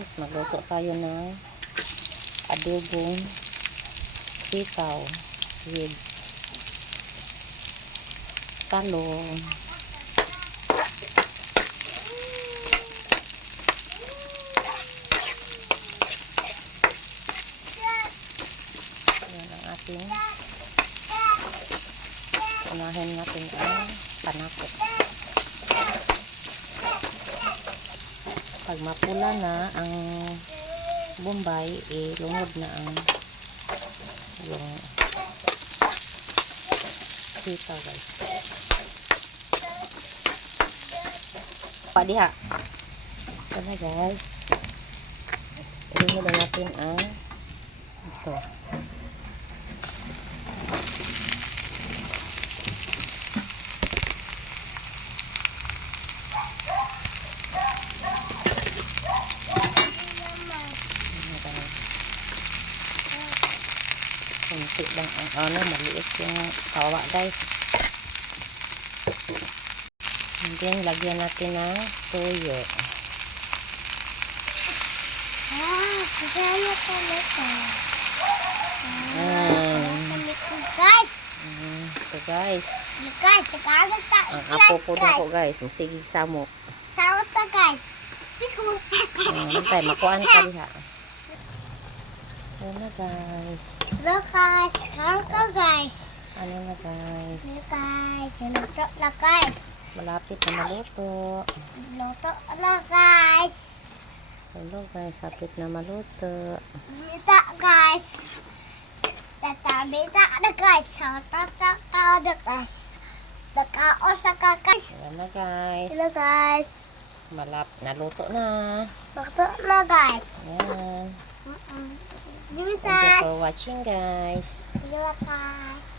guys, magluto tayo ng adobong sitaw with talong. Yan ang ating unahin natin ang panako. Pag mapula na ang bombay, lungod na ang yung sitaw guys. Padiha. Ito na guys. Ilunod na natin ang ito. Kunti lang ang maliit yung tawa guys. And then lagyan natin ng toyo. Kaya talaga. Guys. Ito guys. Guys, sekarang tak. Ang apo po ko guys, masigig samok. Sama ta guys. Piku. Hintay, makuhaan ka diha. Ano na guys. Look guys, sekarang ta guys. Ano na guys. Look guys, luto na guys. Malapit na maluto. Luto na guys. Hello guys, lapit na maluto. Mita guys. Tatamita na guys. Sama ta na guys. Nakaos sa guys. Ayan na guys. Hello guys. Naluto na. Luto na guys. Ayan. Give me Thank you for watching guys. Hello guys.